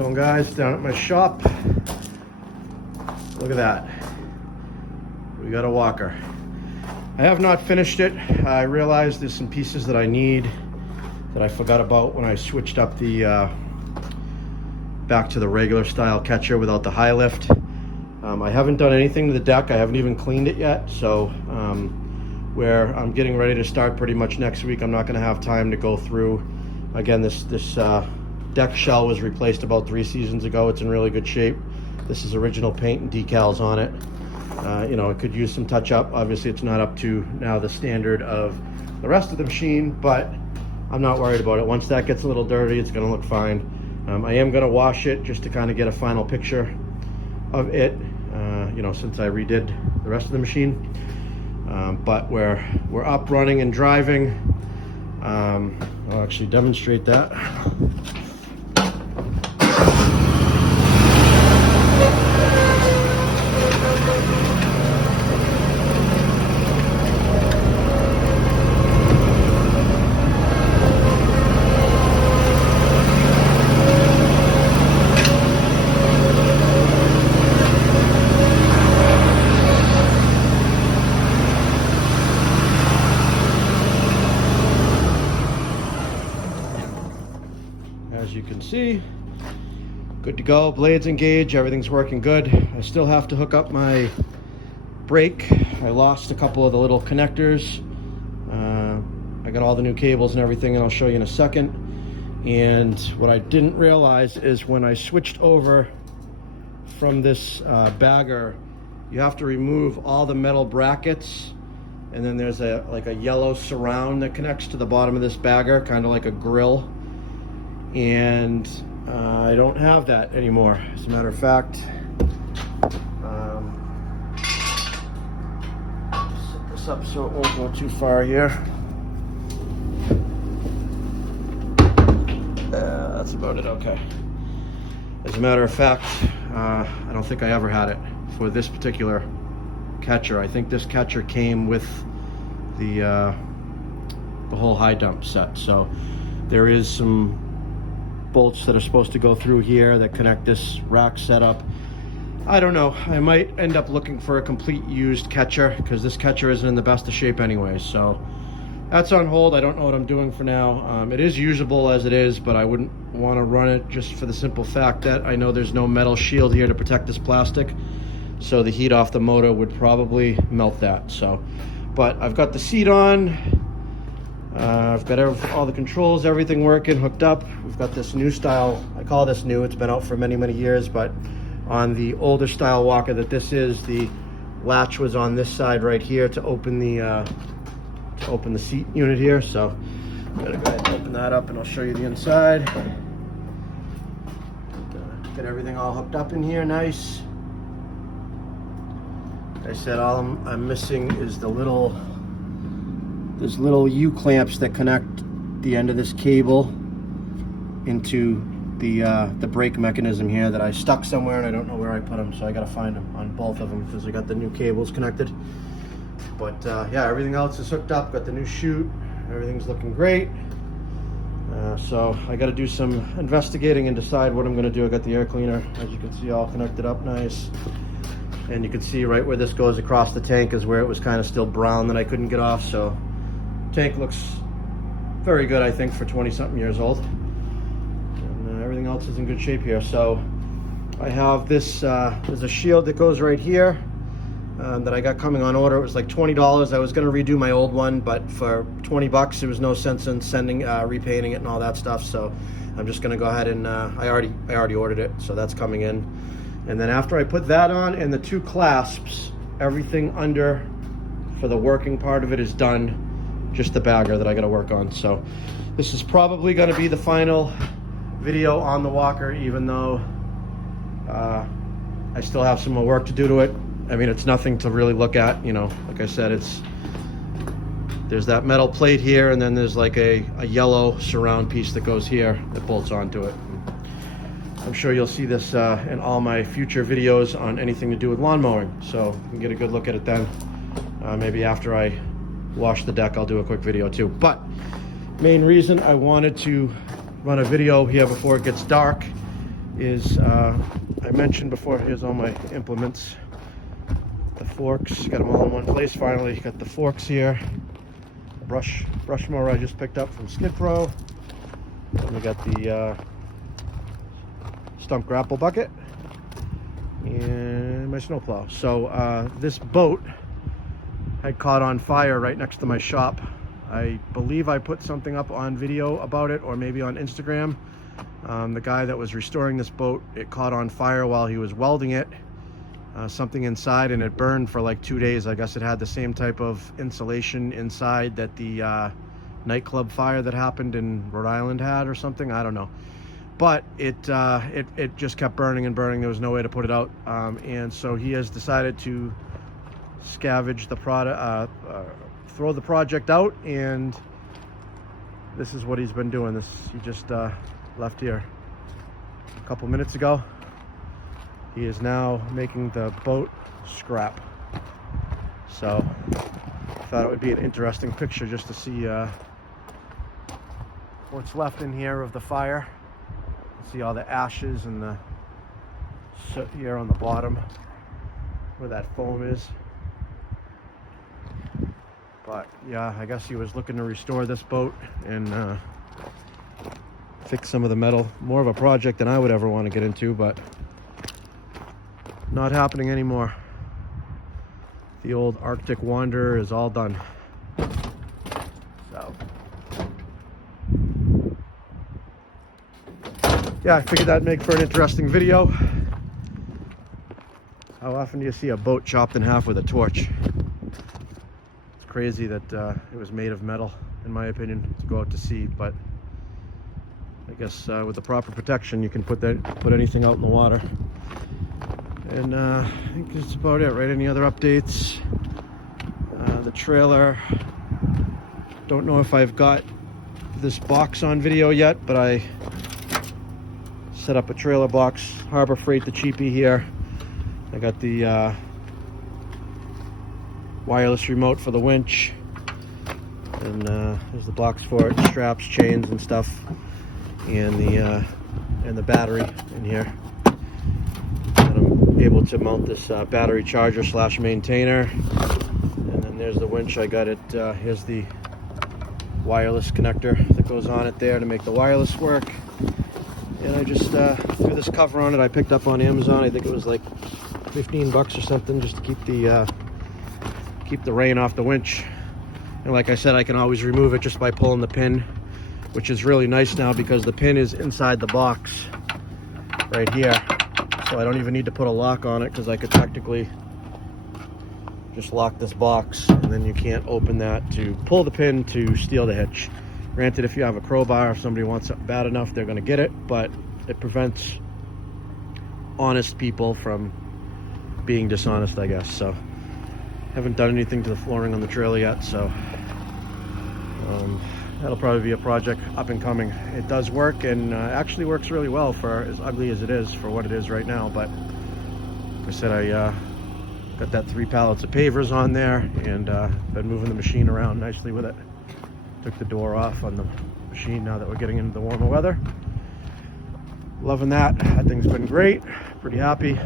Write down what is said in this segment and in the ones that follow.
going, guys? Down at my shop. Look at that. We got a walker. I have not finished it. I realized there's some pieces that I need that I forgot about when I switched up the back to the regular style catcher without the high lift. I haven't done anything to the deck. I haven't even cleaned it yet. So where I'm getting ready to start pretty much next week, I'm not going to have time to go through. Again, this deck shell was replaced about 3 seasons ago. It's in really good shape. This is original paint and decals on it. You know, it could use some touch up. Obviously, it's not up to now the standard of the rest of the machine, but I'm not worried about it. Once that gets a little dirty, it's going to look fine. I am going to wash it just to kind of get a final picture of it, you know, since I redid the rest of the machine. But we're up, running, and driving. I'll actually demonstrate that. As you can see, good to go. Blades engaged, everything's working good. I still have to hook up my brake. I lost a couple of the little connectors. I got all the new cables and everything, and I'll show you in a second. And what I didn't realize is when I switched over from this bagger, you have to remove all the metal brackets, and then there's like a yellow surround that connects to the bottom of this bagger, kind of like a grill. And I don't have that anymore. As a matter of fact, set this up so it won't go too far here. That's about it. Okay. As a matter of fact, I don't think I ever had it for this particular catcher. I think this catcher came with the whole high dump set. So there is some bolts that are supposed to go through here that connect this rack setup. I don't know. I might end up looking for a complete used catcher because this catcher isn't in the best of shape anyway. So that's on hold. I don't know what I'm doing for now. It is usable as it is, but I wouldn't want to run it just for the simple fact that I know there's no metal shield here to protect this plastic. So the heat off the motor would probably melt that. So, but I've got the seat on. I've got all the controls, everything working, hooked up. We've got this new style. I call this new. It's been out for many, many years, but on the older style walker that this is, the latch was on this side right here to open the seat unit here. So I'm gonna go ahead and open that up, and I'll show you the inside. Get everything all hooked up in here, nice. Like I said, all I'm missing is there's little U-clamps that connect the end of this cable into the brake mechanism here that I stuck somewhere, and I don't know where I put them, so I gotta find them on both of them because I got the new cables connected. But yeah, everything else is hooked up. Got the new chute. Everything's looking great. So I got to do some investigating and decide what I'm going to do. I got the air cleaner, as you can see, all connected up nice. And you can see right where this goes across the tank is where it was kind of still brown that I couldn't get off. So tank looks very good, I think, for 20-something years old. And everything else is in good shape here. So I have this, there's a shield that goes right here. That I got coming on order. It was like $20. I was going to redo my old one, but for 20 bucks, there was no sense in repainting it and all that stuff. So I'm just going to go ahead and I already ordered it, so that's coming in. And then after I put that on and the 2 clasps, everything under for the working part of it is done. Just the bagger that I got to work on. So this is probably going to be the final video on the walker, even though I still have some more work to do to it. I mean, it's nothing to really look at, you know. Like I said, there's that metal plate here, and then there's like a yellow surround piece that goes here that bolts onto it. I'm sure you'll see this in all my future videos on anything to do with lawn mowing, so you can get a good look at it then. Maybe after I wash the deck, I'll do a quick video too. But main reason I wanted to run a video here before it gets dark is, I mentioned before, here's all my implements. The forks, got them all in one place finally. Got the forks here. Brush mower I just picked up from Skid Pro. And we got the stump grapple bucket and my snowplow. So this boat had caught on fire right next to my shop. I believe I put something up on video about it, or maybe on Instagram. The guy that was restoring this boat, it caught on fire while he was welding it. Something inside, and it burned for like 2 days. I guess it had the same type of insulation inside that the nightclub fire that happened in Rhode Island had, or something. I don't know. But it just kept burning and burning. There was no way to put it out. And so he has decided to scavenge the product, throw the project out, and this is what he's been doing. He just left here a couple minutes ago. He is now making the boat scrap. So I thought it would be an interesting picture just to see what's left in here of the fire. See all the ashes and the soot here on the bottom where that foam is. But yeah, I guess he was looking to restore this boat and fix some of the metal. More of a project than I would ever want to get into, but not happening anymore. The old Arctic Wanderer is all done. So yeah, I figured that'd make for an interesting video. How often do you see a boat chopped in half with a torch? It's crazy that it was made of metal, in my opinion, to go out to sea, but I guess with the proper protection you can put anything out in the water. And I think that's about it, right? Any other updates? The trailer, don't know if I've got this box on video yet, but I set up a trailer box, Harbor Freight, the cheapie here. I got the wireless remote for the winch, and there's the box for it, straps, chains and stuff, and the battery in here. Able to mount this battery charger / maintainer, and then there's the winch. I got it, here's the wireless connector that goes on it there to make the wireless work, and I just threw this cover on it I picked up on Amazon. I think it was like 15 bucks or something, just to keep the rain off the winch. And like I said, I can always remove it just by pulling the pin, which is really nice now because the pin is inside the box right here. So I don't even need to put a lock on it, because I could technically just lock this box, and then you can't open that to pull the pin to steal the hitch. Granted, if you have a crowbar, if somebody wants it bad enough, they're going to get it, but it prevents honest people from being dishonest, I guess. So haven't done anything to the flooring on the trailer yet, so that'll probably be a project up and coming. It does work, and actually works really well for as ugly as it is for what it is right now. But like I said, I got that 3 pallets of pavers on there, and been moving the machine around nicely with it. Took the door off on the machine now that we're getting into the warmer weather. Loving that. That thing's been great. Pretty happy.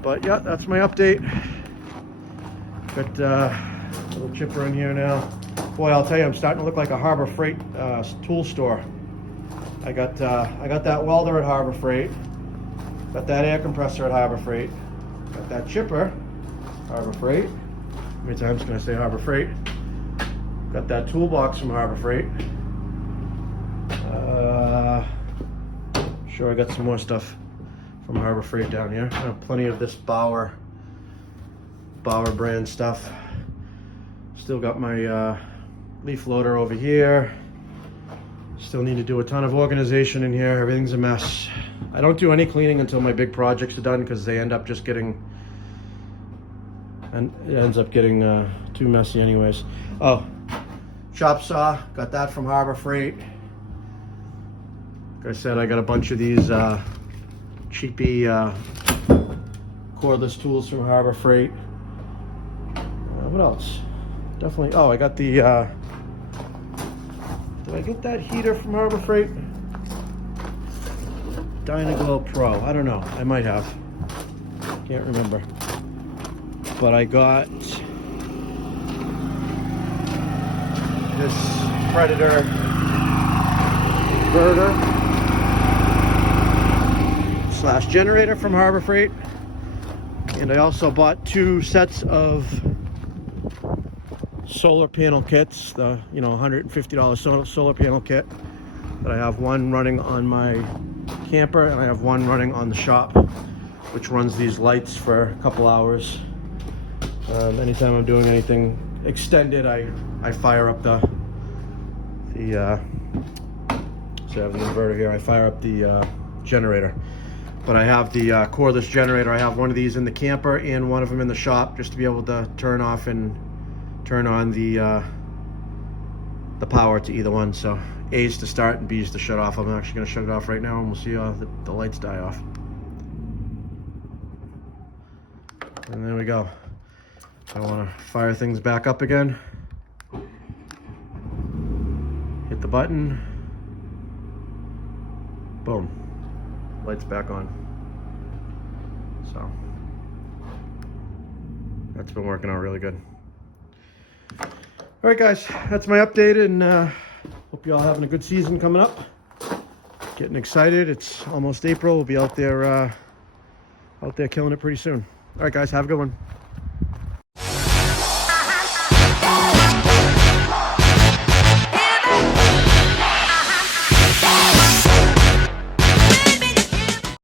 But yeah, that's my update. Got a little chipper in here now. Boy, I'll tell you, I'm starting to look like a Harbor Freight tool store. I got that welder at Harbor Freight. Got that air compressor at Harbor Freight. Got that chipper, Harbor Freight. How many times can I say Harbor Freight? Got that toolbox from Harbor Freight. Sure, I got some more stuff from Harbor Freight down here. I have plenty of this Mower brand stuff. Still got my leaf loader over here. Still need to do a ton of organization in here. Everything's a mess. I don't do any cleaning until my big projects are done, because they end up just getting, and it ends up getting too messy anyways. Oh, chop saw, got that from Harbor Freight. Like I said, I got a bunch of these cheapy cordless tools from Harbor Freight. What else? Definitely, oh, I got the, did I get that heater from Harbor Freight? Dynaglow Pro. I don't know. I might have. Can't remember. But I got this Predator inverter slash generator from Harbor Freight. And I also bought 2 sets of solar panel kits, the $150 solar panel kit. That I have one running on my camper and I have one running on the shop, which runs these lights for a couple hours. Anytime I'm doing anything extended, I fire up so I have the inverter here. I fire up the generator. But I have the cordless generator. I have one of these in the camper and one of them in the shop, just to be able to turn off and turn on the power to either one. So A's to start and B's to shut off. I'm actually going to shut it off right now, and we'll see the lights die off. And there we go. I want to fire things back up again. Hit the button. Boom. Lights back on. So that's been working out really good. All right, guys, that's my update, and hope you all having a good season coming up. Getting excited. It's almost April. We'll be out there killing it pretty soon. All right, guys, have a good one.